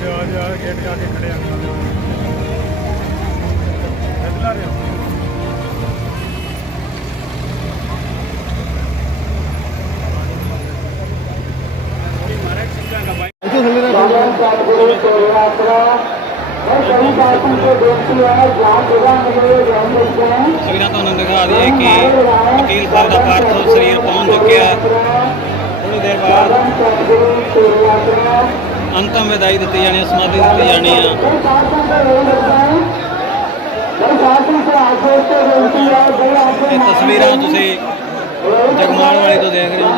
Gate के आगे खड़े हैं चला रहे हो तस्वीर तो दिखा दी है कि वकील साहब का पार्थिव शरीर पहुंच चुका है। थोड़ी देर बाद अंतिम विदाई दी जानी, समाधि दी जानी है। ये तस्वीर तुसी जगमाल वाली तो देख रहे हो।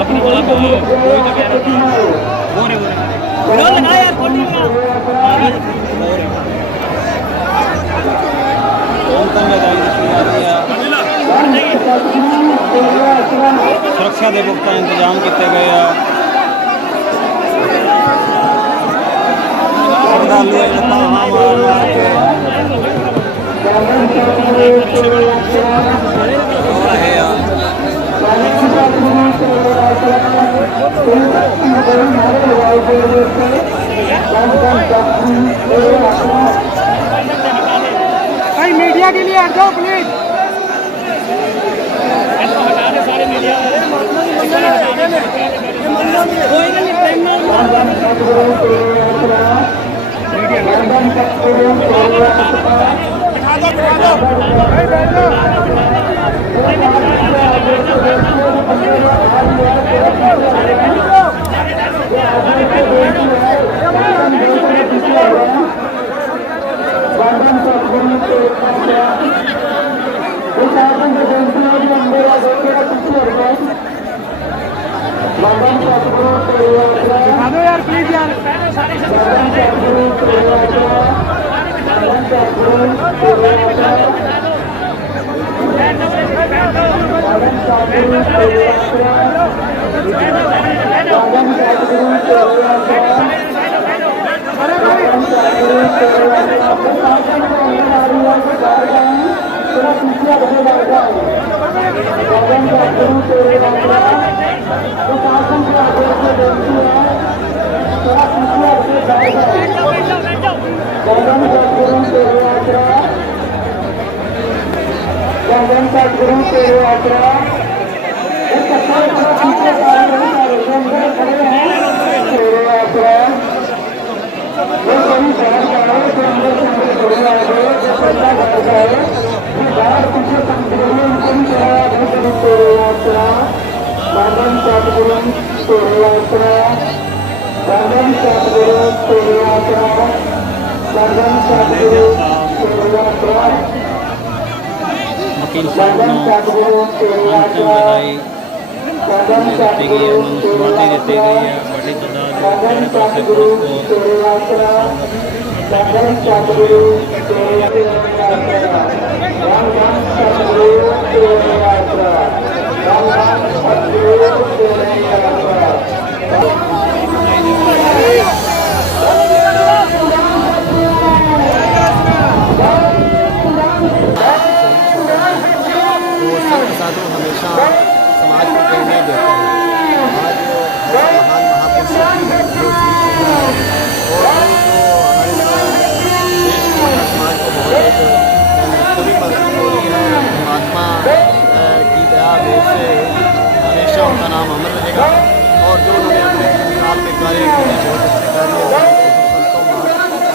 अपनी वाला को कोई तो कह रहा था बोरे लगा यार कोटी सुरक्षा के पुख्ता इंतजाम किए गए हैं। श्रद्धालु भाई मीडिया के लिए हट जाओ प्लीज। दिखा दो यार प्लीज यार। वकील साहब अंतिम विदाई दी गई है, उन्होंने समाधि दी गई है। बड़ी तादाद पासे साधु हमेशा समाज को प्रेरणा देते हैं। आज महान महापुरुष समाज को बहुत कभी मदद हो रही है। महात्मा की दया से हमेशा उनका नाम अमर रहेगा और जो उन्होंने अपने काल में कार्य किए बहुत अच्छे कार्य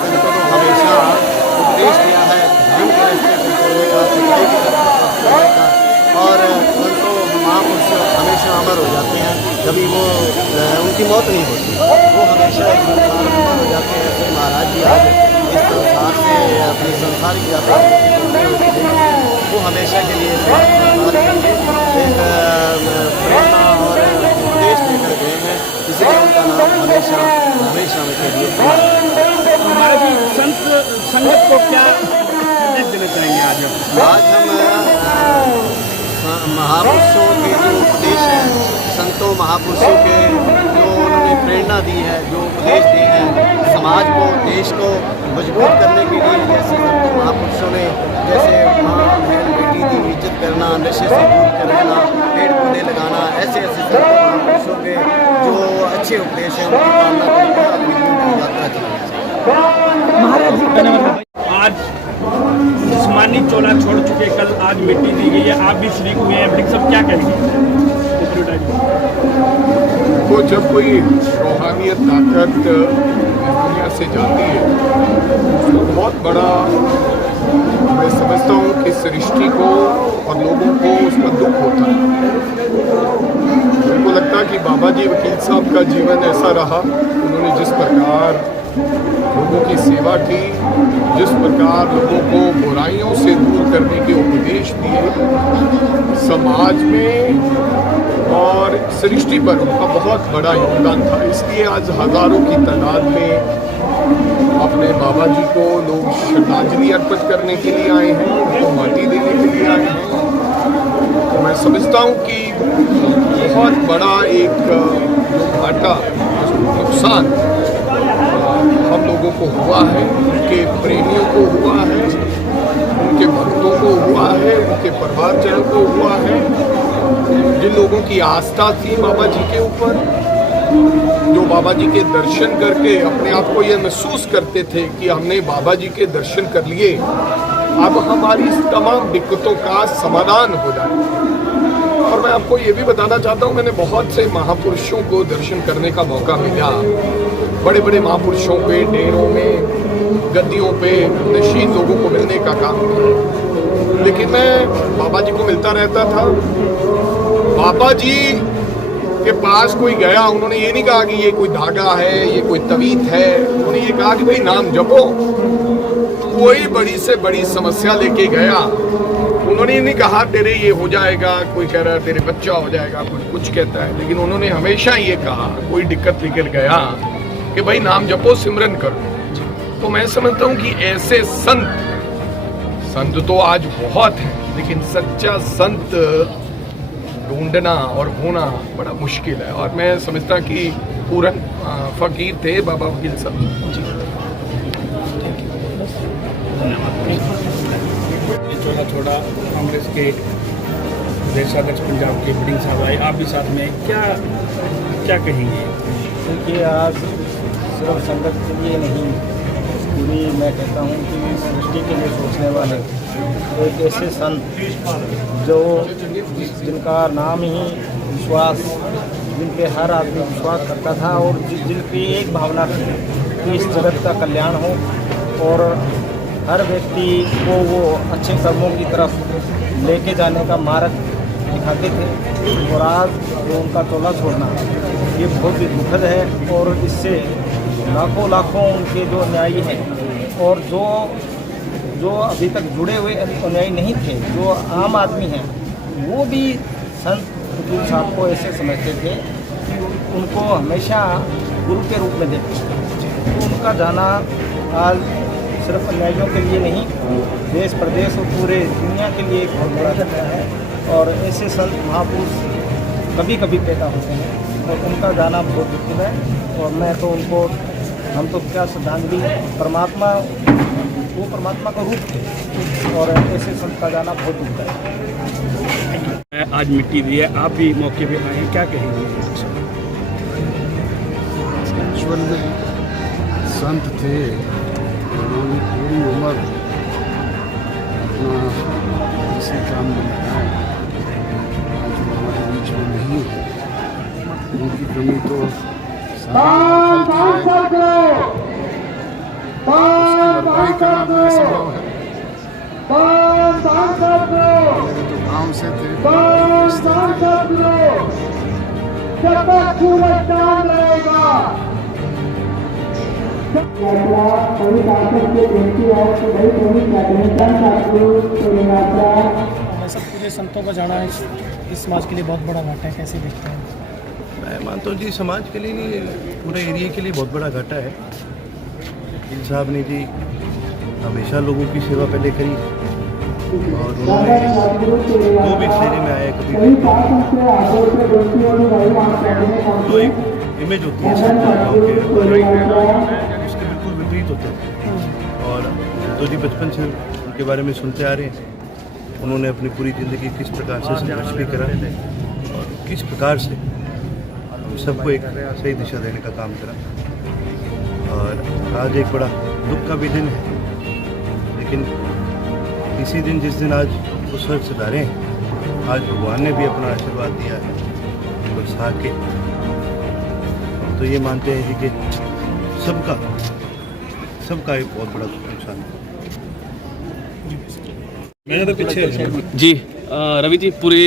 संतों को हमेशा उपदेश दिया है धर्म के रास्ते पर चलने का, सच्चाई के रास्ते पर चलने का। और संतों महापुरुष हमेशा अमर हो जाते हैं, कभी वो उनकी मौत नहीं होती, वो हमेशा इस संसार में अमर हो जाते हैं। ऐसे महाराज जी आज इस संसार से अपनी संसारिक यात्रा वो हमेशा के लिए एक प्रेरणा और उपदेश देकर गए हैं, इसलिए उनका नाम हमेशा हमेशा के लिए हमारे भी संगत को क्या संदेश देना चाहेंगे आज हम महापुरुषों के जो उपदेश हैं, संतों महापुरुषों के जो उन्होंने प्रेरणा दी है, जो उपदेश दिए हैं समाज को, देश को मजबूत करने के लिए, जैसे संतों महापुरुषों ने जैसे माँ बहन बेटी दी महापुरुषों के जो अच्छे उपदेश हैं उनकी पालना करके अपनी जीवन यात्रा चलानी चाहिए। आज जिस्मानी चोला छोड़ चुके, कल आज मिट्टी दी गई है, आप भी शरीक हुए हैं, बड़ी सब क्या कहेंगे? वो जब कोई रूहानियत ताकत दुनिया से जाती है उसको बहुत बड़ा, मैं समझता हूँ कि सृष्टि को और लोगों को उसका दुख होता है। मेरे को लगता है कि बाबा जी वकील साहब का जीवन ऐसा रहा, उन्होंने जिस प्रकार लोगों की सेवा की, जिस प्रकार लोगों को बुराइयों से दूर करने के उपदेश दिए, समाज में और सृष्टि पर उनका बहुत बड़ा योगदान था। इसलिए आज हजारों की तादाद में अपने बाबा जी को लोग श्रद्धांजलि अर्पित करने के लिए आए हैं, उनको माटी देने के लिए आए हैं। तो मैं समझता हूँ कि बहुत बड़ा एक घाटा, नुकसान हम लोगों को हुआ है, उनके प्रेमियों को हुआ है, उनके भक्तों को हुआ है, उनके परिवारजन को हुआ है, जिन लोगों की आस्था थी बाबा जी के ऊपर, जो बाबा जी के दर्शन करके अपने आप को ये महसूस करते थे कि हमने बाबा जी के दर्शन कर लिए, अब हमारी तमाम दिक्कतों का समाधान हो जाए। और मैं आपको ये भी बताना चाहता हूँ, मैंने बहुत से महापुरुषों को दर्शन करने का मौका मिला, बड़े बड़े महापुरुषों पे डेरों में गद्दियों पे नशीन लोगों को मिलने का काम किया, लेकिन मैं बाबा जी को मिलता रहता था। बाबा जी के पास कोई गया, उन्होंने ये नहीं कहा कि ये कोई धागा है, ये कोई तवीत है, उन्होंने ये कहा कि भाई नाम जपो। कोई बड़ी से बड़ी समस्या लेके गया, उन्होंने ये नहीं कहा तेरे ये हो जाएगा, कोई कह रहा है तेरे बच्चा हो जाएगा, कुछ कहता है, लेकिन उन्होंने हमेशा ये कहा, कोई दिक्कत लेकर गया कि भाई नाम जपो, सिमरन करो। तो मैं समझता हूँ कि ऐसे संत तो आज बहुत हैं, लेकिन सच्चा संत ढूंढना और होना बड़ा मुश्किल है। और मैं समझता कि पूरन फकीर थे बाबा वकील साहब। चोला छोड़ा कांग्रेस के प्रदेशाध्यक्ष पंजाब के बिडिंग साहब आए, आप भी साथ में, क्या कहेंगे? देखिए, आज सिर्फ संगत के लिए नहीं, पूरी मैं कहता हूँ कि सृष्टि के लिए सोचने वाले एक ऐसे संत जो जिनका नाम ही विश्वास, जिनपे हर आदमी विश्वास करता था और जिनकी एक भावना थी कि इस जगत का कल्याण हो और हर व्यक्ति को वो अच्छे कर्मों की तरफ लेके जाने का मार्ग दिखाते थे। और आज जो उनका चोला छोड़ना ये बहुत ही दुखद है, और इससे लाखों उनके जो अन्यायी हैं और जो अभी तक जुड़े हुए अन्यायी नहीं थे, जो आम आदमी हैं, वो भी संत वकील साहब को ऐसे समझते थे कि उनको हमेशा गुरु के रूप में देखते थे। तो उनका जाना आज सिर्फ अन्यायियों के लिए नहीं, देश प्रदेश और पूरे दुनिया के लिए एक बहुत बड़ा खतरा है। और ऐसे संत महापुरुष कभी कभी पैदा होते हैं और उनका जाना बहुत दुखद है। और मैं तो उनको, हम तो क्या श्रद्धांजलि, परमात्मा, वो परमात्मा का रूप थे और ऐसे संत का जाना बहुत दुखद है। आज मिट्टी दी है, आप भी मौके पे आए, क्या कहेंगे? संत थे, उन्होंने पूरी उम्र अपना इसी काम में लगाया, आज हमारे बीच में नहीं है, उनकी कमी तो भरपाई करना तो संभव है। मेरे जो गाँव से थे, वैसे पूरे संतों का जाना इस समाज के लिए बहुत बड़ा घाटा है, कैसे देखते हैं? मैं मानता हूँ जी, समाज के लिए नहीं, पूरे एरिया के लिए बहुत बड़ा घाटा है। वकील साहब ने जी हमेशा लोगों की सेवा पहले करी और उन्होंने जो भी फेरे में आया कभी भी जो एक इमेज होती है संत के उसके बिल्कुल विपरीत होता है। और तो जी बचपन से उनके बारे में सुनते आ रहे हैं, उन्होंने अपनी पूरी ज़िंदगी किस प्रकार से संघर्ष भी करा और किस प्रकार से सबको एक सही दिशा देने का काम करा। और आज एक बड़ा दुख का भी दिन है, लेकिन इसी दिन जिस दिन आज वो स्वर्ग सिधारे हैं, आज भगवान ने भी अपना आशीर्वाद दिया है बरसा के। तो ये मानते हैं जी कि सबका एक बहुत बड़ा नुकसान है। जी रवि जी, पूरे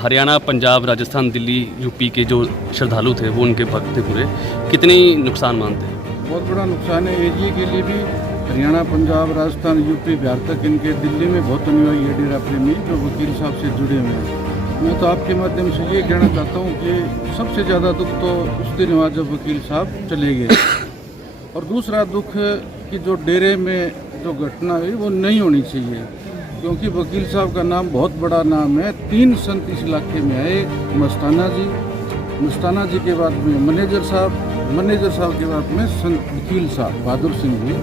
हरियाणा, पंजाब, राजस्थान, दिल्ली, यूपी के जो श्रद्धालु थे वो उनके भक्त थे पूरे, कितनी नुकसान मानते हैं? बहुत बड़ा नुकसान है एरिया के लिए भी। हरियाणा, पंजाब, राजस्थान, यूपी, बिहार तक इनके, दिल्ली में बहुत अनुयायी है डेरा प्रेमी जो वकील साहब से जुड़े हुए हैं। मैं तो आपके माध्यम से ये कहना चाहता हूँ कि सबसे ज़्यादा दुख तो उस दिन हुआ जब वकील साहब चले गए, और दूसरा दुख कि जो डेरे में जो घटना हुई वो नहीं होनी चाहिए, क्योंकि वकील साहब का नाम बहुत बड़ा नाम है। 3 संत इस इलाके में आए, मस्ताना जी के बाद में मैनेजर साहब के बाद में संत वकील साहब बहादुर सिंह जी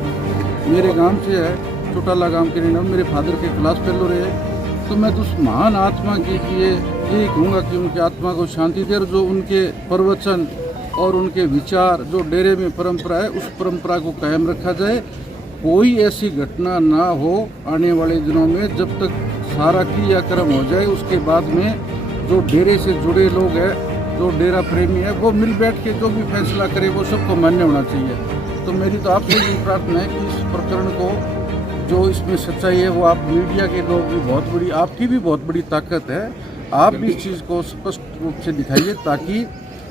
मेरे गांव से है, चौटाला गांव के नाम, मेरे फादर के क्लास फेलो रहे। तो मैं तो उस महान आत्मा के लिए यही कहूँगा कि उनकी आत्मा को शांति दे, और जो उनके प्रवचन और उनके विचार जो डेरे में परंपरा है उस परंपरा को कायम रखा जाए। कोई ऐसी घटना ना हो आने वाले दिनों में, जब तक सारा क्रियाक्रम हो जाए उसके बाद में जो डेरे से जुड़े लोग हैं, जो डेरा प्रेमी है, वो मिल बैठ के जो भी फैसला करे वो सबको मान्य होना चाहिए। तो मेरी तो आपसे भी प्रार्थना है कि इस प्रकरण को, जो इसमें सच्चाई है, वो आप मीडिया के लोग भी बहुत बड़ी, आपकी भी बहुत बड़ी ताकत है, आप भी इस चीज़ को स्पष्ट रूप से दिखाइए, ताकि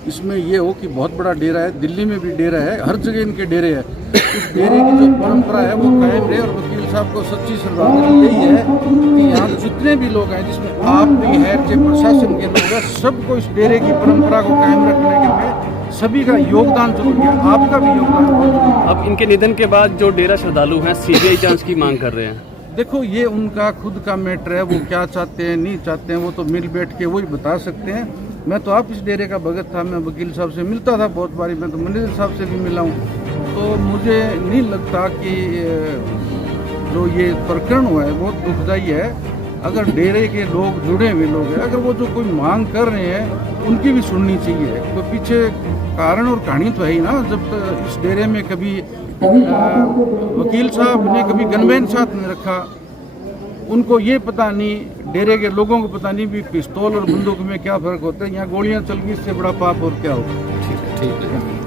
इसमें ये हो कि बहुत बड़ा डेरा है, दिल्ली में भी डेरा है, हर जगह इनके डेरे हैं, उस डेरे की जो परंपरा है वो कायम रहे। और वकील साहब को सच्ची श्रद्धांजलि यही है कि यहाँ जितने भी लोग हैं, जिसमें आप भी हैं, जो प्रशासन के लोग हैं, सबको इस डेरे की परंपरा को कायम रखने के में सभी का योगदान जरूरी है, आपका भी योगदान बहुत जरूरी है। अब इनके निधन के बाद जो डेरा श्रद्धालु हैं सीबीआई जांच की मांग कर रहे हैं। देखो, ये उनका खुद का मैटर है, वो क्या चाहते हैं नहीं चाहते हैं वो तो मिल बैठ के वही बता सकते हैं। मैं तो आप इस डेरे का भगत था, मैं वकील साहब से मिलता था बहुत बारी, मैं तो मैनेजर साहब से भी मिला हूँ, तो मुझे नहीं लगता कि जो ये प्रकरण हुआ है बहुत दुखदायी है। अगर डेरे के लोग, जुड़े हुए लोग हैं, अगर वो जो कोई मांग कर रहे हैं उनकी भी सुननी चाहिए। तो पीछे कारण और कहानी तो है ही ना। जब इस डेरे में कभी वकील साहब ने कभी गनमैन साथ में रखा, उनको ये पता नहीं, डेरे के लोगों को पता नहीं भी पिस्तौल और बंदूक में क्या फ़र्क होता है। यहाँ गोलियां चल गई, इससे बड़ा पाप और क्या होगा। ठीक है।